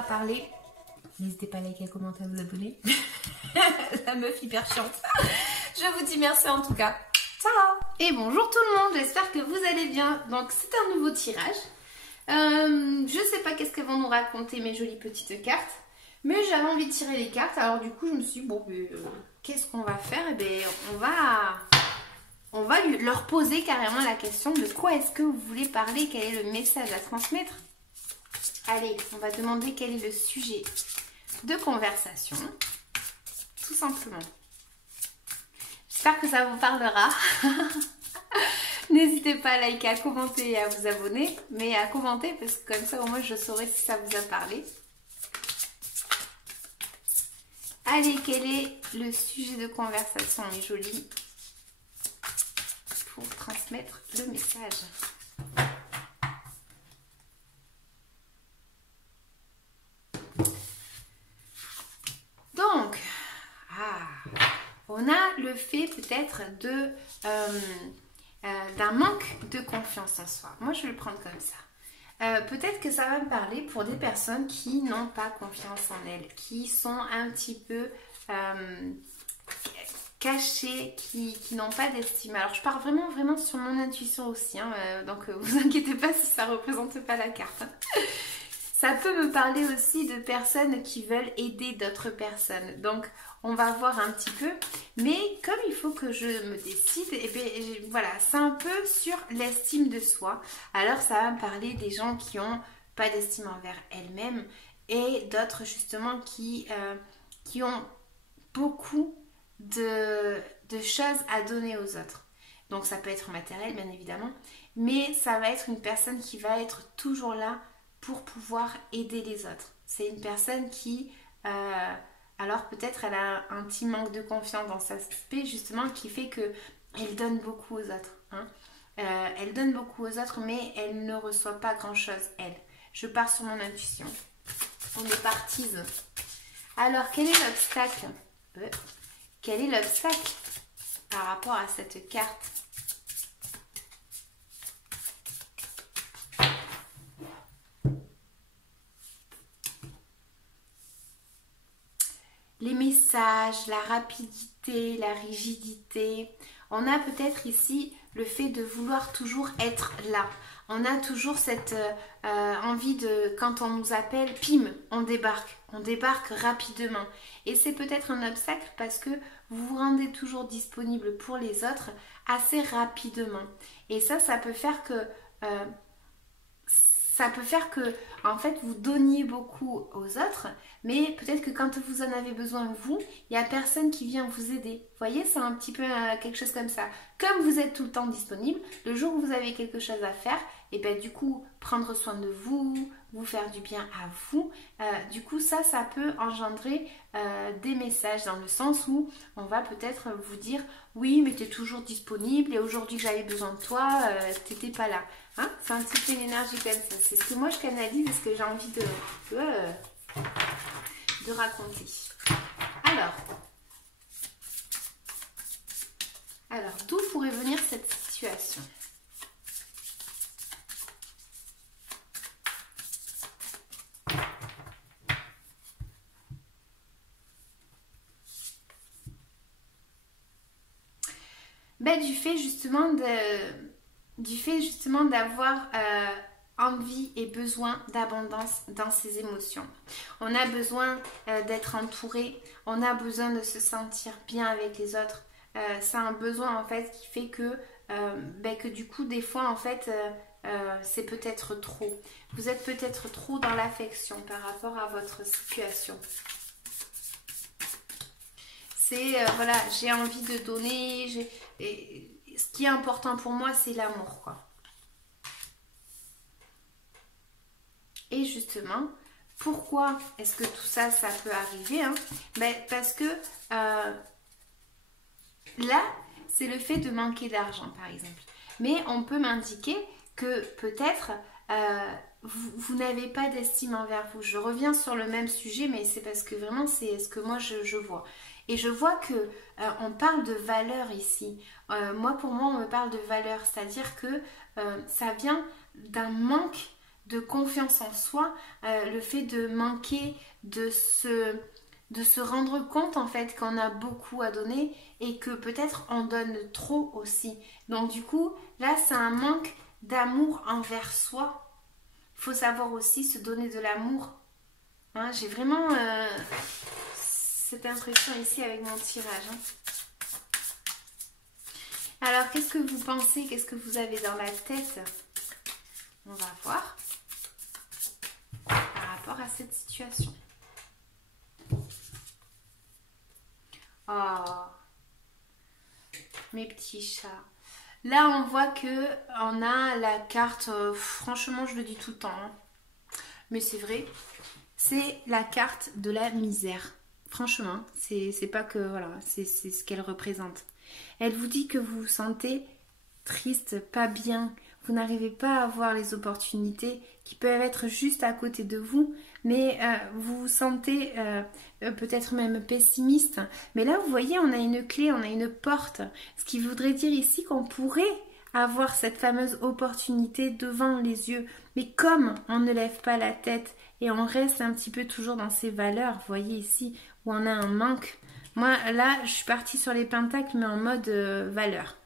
va parler. N'hésitez pas à liker, à commenter, à vous abonner. La meuf hyper chiante. Je vous dis merci en tout cas. Ciao. Et bonjour tout le monde, j'espère que vous allez bien. Donc c'est un nouveau tirage. Je sais pas qu'est-ce qu'elles vont nous raconter mes jolies petites cartes. Mais j'avais envie de tirer les cartes. Alors du coup je me suis dit bon qu'est-ce qu'on va faire? Eh bien on va leur poser carrément la question de quoi est-ce que vous voulez parler, quel est le message à transmettre. Allez, on va demander quel est le sujet de conversation, tout simplement. J'espère que ça vous parlera. N'hésitez pas à liker, à commenter et à vous abonner, mais à commenter parce que comme ça au moins je saurai si ça vous a parlé. Allez, quel est le sujet de conversation, mes jolies, pour transmettre le message? Donc, on a le fait peut-être d'un manque de confiance en soi. Moi, je vais le prendre comme ça. Peut-être que ça va me parler pour des personnes qui n'ont pas confiance en elles, qui sont un petit peu cachées, qui n'ont pas d'estime. Alors, je pars vraiment sur mon intuition aussi, hein, donc vous inquiétez pas si ça ne représente pas la carte. Ça peut me parler aussi de personnes qui veulent aider d'autres personnes. Donc, on va voir un petit peu. Mais comme il faut que je me décide, et bien, voilà, c'est un peu sur l'estime de soi. Alors, ça va me parler des gens qui n'ont pas d'estime envers elles-mêmes et d'autres justement qui ont beaucoup de choses à donner aux autres. Donc, ça peut être matériel, bien évidemment. Mais ça va être une personne qui va être toujours là pour pouvoir aider les autres. C'est une personne qui, alors peut-être elle a un petit manque de confiance dans sa aspect justement qui fait qu'elle donne beaucoup aux autres. Hein. Elle donne beaucoup aux autres mais elle ne reçoit pas grand chose elle. Je pars sur mon intuition. On est partis. Alors quel est l'obstacle? Quel est l'obstacle par rapport à cette carte? Les messages, la rapidité, la rigidité. On a peut-être ici le fait de vouloir toujours être là. On a toujours cette envie de, quand on nous appelle, pim, on débarque rapidement. Et c'est peut-être un obstacle parce que vous vous rendez toujours disponible pour les autres assez rapidement. Et ça peut faire que... en fait, vous donniez beaucoup aux autres, mais peut-être que quand vous en avez besoin, vous, il n'y a personne qui vient vous aider. Vous voyez, c'est un petit peu quelque chose comme ça. Comme vous êtes tout le temps disponible, le jour où vous avez quelque chose à faire, et bien du coup, prendre soin de vous, vous faire du bien à vous, du coup, ça peut engendrer des messages dans le sens où on va peut-être vous dire « Oui, mais tu es toujours disponible et aujourd'hui que j'avais besoin de toi, tu n'étais pas là. » Hein, c'est un petit peu une énergie comme ça. C'est ce que moi je canalise et ce que j'ai envie de raconter. Alors, d'où pourrait venir cette situation? Du fait justement d'avoir envie et besoin d'abondance dans ses émotions. On a besoin d'être entouré, on a besoin de se sentir bien avec les autres. C'est un besoin en fait qui fait que du coup des fois en fait c'est peut-être trop. Vous êtes peut-être trop dans l'affection par rapport à votre situation. C'est voilà, j'ai envie de donner, ce qui est important pour moi c'est l'amour quoi. Et justement, pourquoi est-ce que tout ça peut arriver hein? Parce que là, c'est le fait de manquer d'argent par exemple. Mais on peut m'indiquer que peut-être vous n'avez pas d'estime envers vous. Je reviens sur le même sujet, mais c'est parce que vraiment c'est ce que moi je vois. Et je vois que on parle de valeur ici. Pour moi, on me parle de valeur, c'est-à-dire que ça vient d'un manque de confiance en soi, le fait de manquer de se rendre compte en fait qu'on a beaucoup à donner et que peut-être on donne trop aussi. Donc du coup, là c'est un manque d'amour envers soi. Il faut savoir aussi se donner de l'amour. Hein, j'ai vraiment cette impression ici avec mon tirage. Hein. Alors qu'est-ce que vous pensez? Qu'est-ce que vous avez dans la tête? On va voir par rapport à cette situation. Oh, mes petits chats. Là, on voit que on a la carte, franchement, je le dis tout le temps, hein, mais c'est vrai, c'est la carte de la misère. Franchement, c'est pas que, voilà, c'est ce qu'elle représente. Elle vous dit que vous vous sentez triste, pas bien, vous n'arrivez pas à voir les opportunités qui peuvent être juste à côté de vous, mais vous vous sentez peut-être même pessimiste. Mais là, vous voyez, on a une clé, on a une porte, ce qui voudrait dire ici qu'on pourrait avoir cette fameuse opportunité devant les yeux. Mais comme on ne lève pas la tête et on reste un petit peu toujours dans ses valeurs, vous voyez ici où on a un manque. Moi, là, je suis partie sur les pentacles, mais en mode valeur.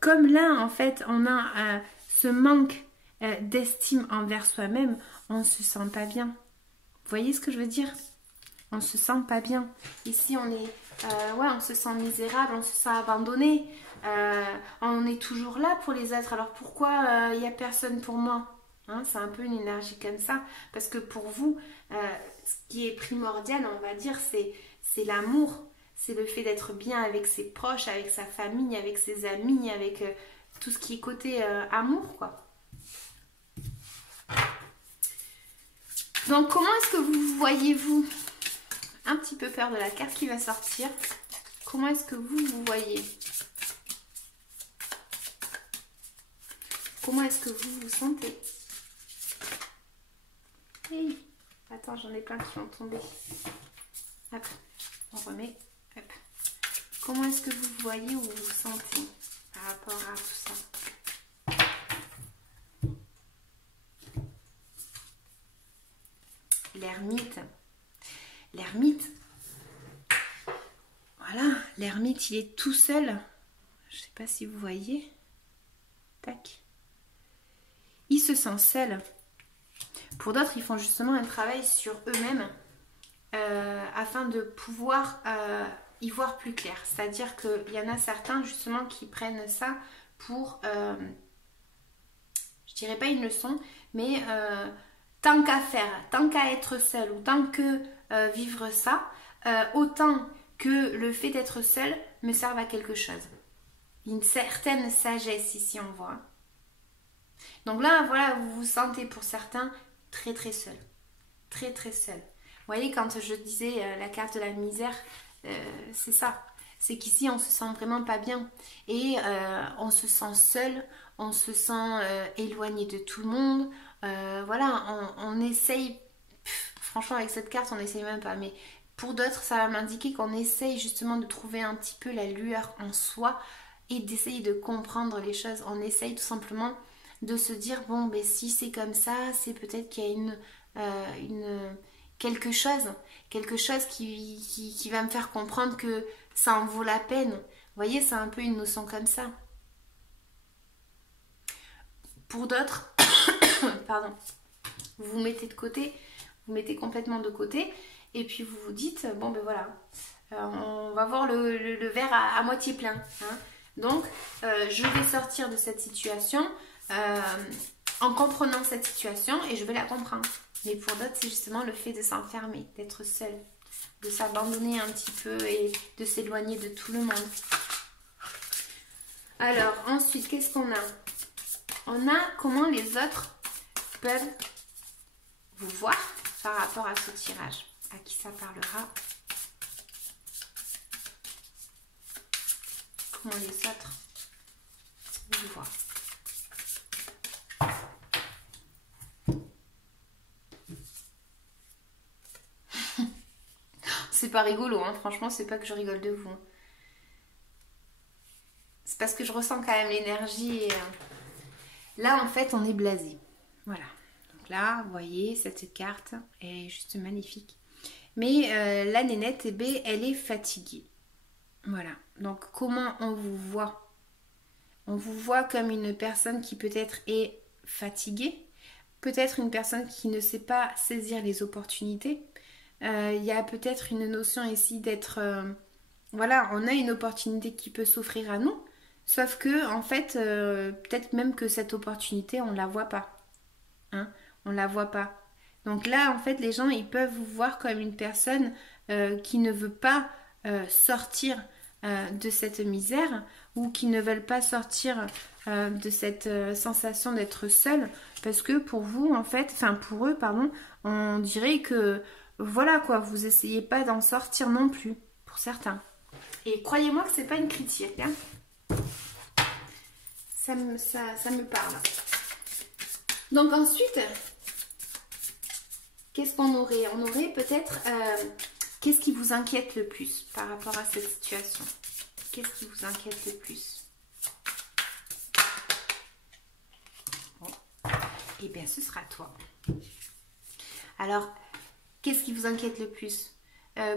Comme là, en fait, on a ce manque d'estime envers soi-même, on se sent pas bien. Vous voyez ce que je veux dire? On se sent pas bien. Ici, on est, ouais, on se sent misérable, on se sent abandonné. On est toujours là pour les autres. Alors pourquoi il n'y a personne pour moi? Hein, c'est un peu une énergie comme ça. Parce que pour vous, ce qui est primordial, on va dire, c'est l'amour. C'est le fait d'être bien avec ses proches, avec sa famille, avec ses amis, avec tout ce qui est côté amour, quoi. Donc, comment est-ce que vous voyez-vous? Un petit peu peur de la carte qui va sortir. Comment est-ce que vous voyez? Comment est-ce que vous vous sentez? Hey, attends, j'en ai plein qui vont tomber. Hop, on remet. Hop. Comment est-ce que vous voyez ou vous vous sentez par rapport à tout ça? L'ermite. L'ermite. Voilà, l'ermite, il est tout seul. Je ne sais pas si vous voyez. Tac. Il se sent seul. Pour d'autres, ils font justement un travail sur eux-mêmes afin de pouvoir y voir plus clair. C'est-à-dire qu'il y en a certains justement qui prennent ça pour, je dirais pas une leçon, mais tant qu'à faire, tant qu'à être seul ou tant que vivre ça, autant que le fait d'être seul me serve à quelque chose. Une certaine sagesse ici on voit. Donc là, voilà, vous vous sentez pour certains très très seul. Très très seul. Vous voyez, quand je disais la carte de la misère, c'est ça. C'est qu'ici, on se sent vraiment pas bien. Et on se sent seul, on se sent éloigné de tout le monde. Voilà, on essaye, franchement avec cette carte, on essaye même pas. Mais pour d'autres, ça va m'indiquer qu'on essaye justement de trouver un petit peu la lueur en soi et d'essayer de comprendre les choses. On essaye tout simplement de se dire, bon, ben si c'est comme ça, c'est peut-être qu'il y a quelque chose qui va me faire comprendre que ça en vaut la peine. Vous voyez, c'est un peu une notion comme ça. Pour d'autres, pardon, vous vous mettez de côté, vous mettez complètement de côté, et puis vous vous dites, bon ben voilà, on va voir le verre à moitié plein. Hein. Donc, je vais sortir de cette situation en comprenant cette situation et je vais la comprendre. Mais pour d'autres, c'est justement le fait de s'enfermer, d'être seul, de s'abandonner un petit peu et de s'éloigner de tout le monde. Alors, ensuite, qu'est-ce qu'on a? On a comment les autres peuvent vous voir par rapport à ce tirage. À qui ça parlera? Comment les autres vous voient? C'est pas rigolo, hein. Franchement, c'est pas que je rigole de vous. C'est parce que je ressens quand même l'énergie. Et, là, en fait, on est blasé. Voilà. Donc là, vous voyez, cette carte, elle est juste magnifique. Mais la nénette, eh bien, elle est fatiguée. Voilà. Donc, comment on vous voit? On vous voit comme une personne qui peut-être est fatiguée. Peut-être une personne qui ne sait pas saisir les opportunités. Il y a peut-être une notion ici d'être... voilà, on a une opportunité qui peut s'offrir à nous. Sauf que, en fait, peut-être même que cette opportunité, on ne la voit pas. Hein, on ne la voit pas. Donc là, en fait, les gens, ils peuvent vous voir comme une personne qui ne veut pas sortir de cette misère ou qui ne veulent pas sortir de cette sensation d'être seul. Parce que pour vous, en fait, enfin pour eux, pardon, on dirait que, voilà quoi, vous essayez pas d'en sortir non plus, pour certains. Et croyez-moi que c'est pas une critique, hein. Ça me parle. Donc ensuite, qu'est-ce qu'on aurait? On aurait peut-être... qu'est-ce qui vous inquiète le plus par rapport à cette situation? Qu'est-ce qui vous inquiète le plus? Bon. Eh bien, ce sera toi. Alors, qu'est-ce qui vous inquiète le plus?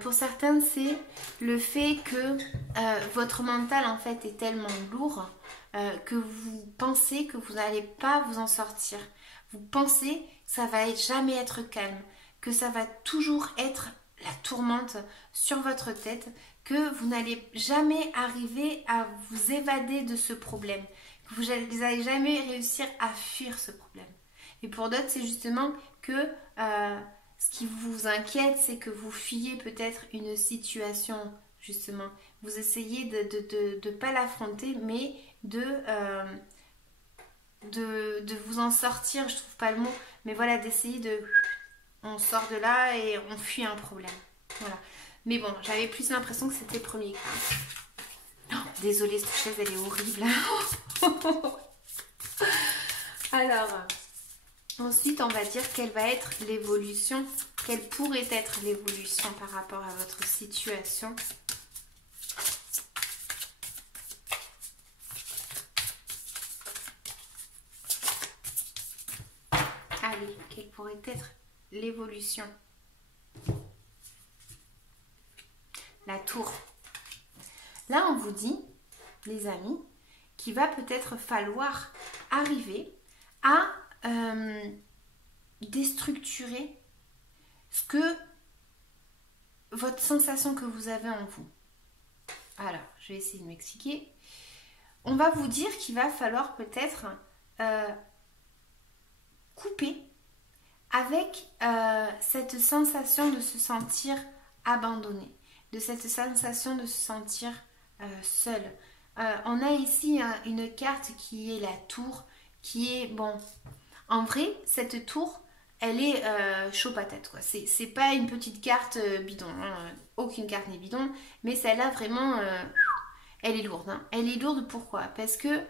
Pour certains, c'est le fait que votre mental, en fait, est tellement lourd que vous pensez que vous n'allez pas vous en sortir. Vous pensez que ça va jamais être calme, que ça va toujours être la tourmente sur votre tête, que vous n'allez jamais arriver à vous évader de ce problème, que vous n'allez jamais réussir à fuir ce problème. Et pour d'autres, c'est justement que ce qui vous inquiète, c'est que vous fuyez peut-être une situation, justement. Vous essayez de ne pas l'affronter, mais de vous en sortir, je trouve pas le mot, mais voilà, d'essayer de... On sort de là et on fuit un problème. Voilà. Mais bon, j'avais plus l'impression que c'était le premier cas. Oh, désolée, cette chaise, elle est horrible. Alors, ensuite, on va dire quelle va être l'évolution, quelle pourrait être l'évolution par rapport à votre situation. Allez, quelle pourrait être l'évolution? La tour. Là, on vous dit, les amis, qu'il va peut-être falloir arriver à déstructurer ce que votre sensation que vous avez en vous. Alors, je vais essayer de m'expliquer. On va vous dire qu'il va falloir peut-être couper avec cette sensation de se sentir abandonné, de cette sensation de se sentir seul. On a ici une carte qui est la tour, qui est, bon, en vrai, cette tour, elle est chaud patate, quoi. C'est pas une petite carte bidon, hein. Aucune carte n'est bidon, mais celle-là, vraiment, elle est lourde. Hein. Elle est lourde, pourquoi? Parce que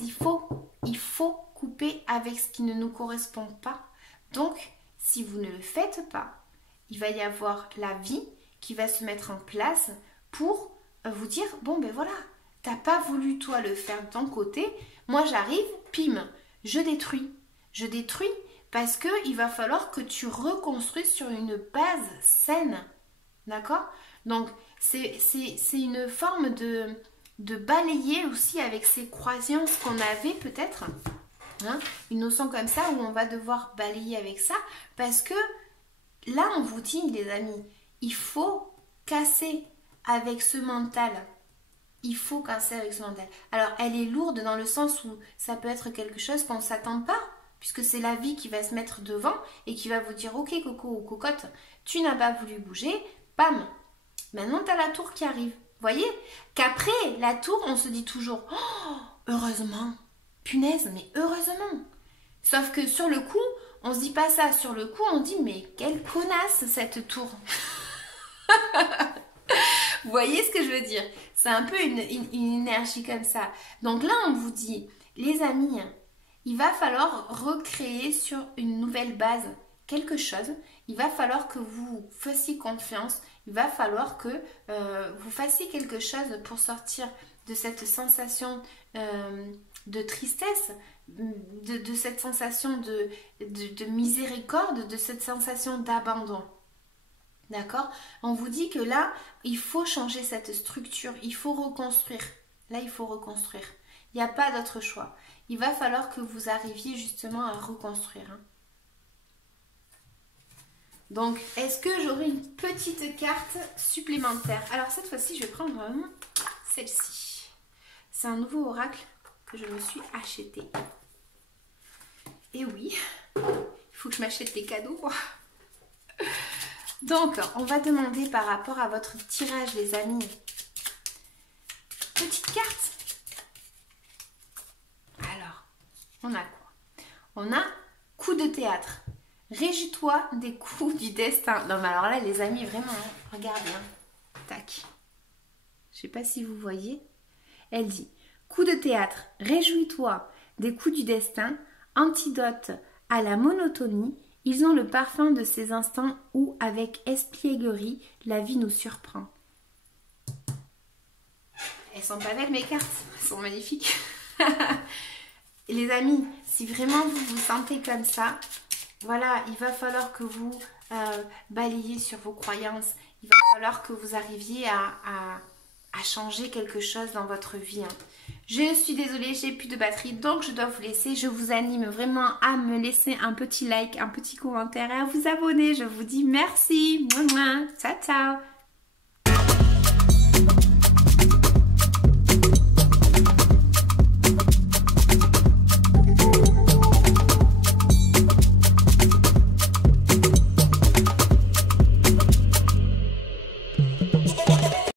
il faut couper avec ce qui ne nous correspond pas. Donc, si vous ne le faites pas, il va y avoir la vie qui va se mettre en place pour vous dire, bon ben voilà, t'as pas voulu toi le faire de ton côté, moi j'arrive, pim, je détruis. Je détruis parce qu'il va falloir que tu reconstruises sur une base saine. D'accord? Donc, c'est une forme de balayer aussi avec ces croyances qu'on avait peut-être. Hein, une notion comme ça où on va devoir balayer avec ça parce que là on vous dit les amis, il faut casser avec ce mental. Il faut casser avec ce mental. Alors elle est lourde dans le sens où ça peut être quelque chose qu'on ne s'attend pas puisque c'est la vie qui va se mettre devant et qui va vous dire ok coco ou cocotte, tu n'as pas voulu bouger, bam, maintenant tu as la tour qui arrive. Vous voyez qu'après la tour on se dit toujours oh, heureusement. Punaise, mais heureusement. Sauf que sur le coup, on se dit pas ça. Sur le coup, on dit mais quelle connasse cette tour. Vous voyez ce que je veux dire? C'est un peu une énergie comme ça. Donc là, on vous dit, les amis, il va falloir recréer sur une nouvelle base quelque chose. Il va falloir que vous fassiez confiance. Il va falloir que vous fassiez quelque chose pour sortir de cette sensation de tristesse, de cette sensation de miséricorde, de cette sensation d'abandon. D'accord? On vous dit que là, il faut changer cette structure, il faut reconstruire. Là, il faut reconstruire. Il n'y a pas d'autre choix. Il va falloir que vous arriviez justement à reconstruire. Hein. Donc, est-ce que j'aurai une petite carte supplémentaire? Alors, cette fois-ci, je vais prendre celle-ci. C'est un nouveau oracle que je me suis acheté. Et oui, il faut que je m'achète des cadeaux. Donc, on va demander par rapport à votre tirage, les amis. Petite carte. Alors, on a quoi? On a coup de théâtre. Réjouis-toi des coups du destin. Non, mais alors là, les amis, vraiment, hein, regardez. Hein. Tac. Je sais pas si vous voyez. Elle dit, coup de théâtre. Réjouis-toi des coups du destin. Antidote à la monotonie. Ils ont le parfum de ces instants où, avec espièglerie, la vie nous surprend. Elles sont pas belles mes cartes, elles sont magnifiques. Les amis, si vraiment vous vous sentez comme ça, voilà, il va falloir que vous balayiez sur vos croyances. Il va falloir que vous arriviez à changer quelque chose dans votre vie. Hein. Je suis désolée, j'ai plus de batterie, donc je dois vous laisser. Je vous anime vraiment à me laisser un petit like, un petit commentaire et à vous abonner. Je vous dis merci. Mouah, mouah. Ciao, ciao.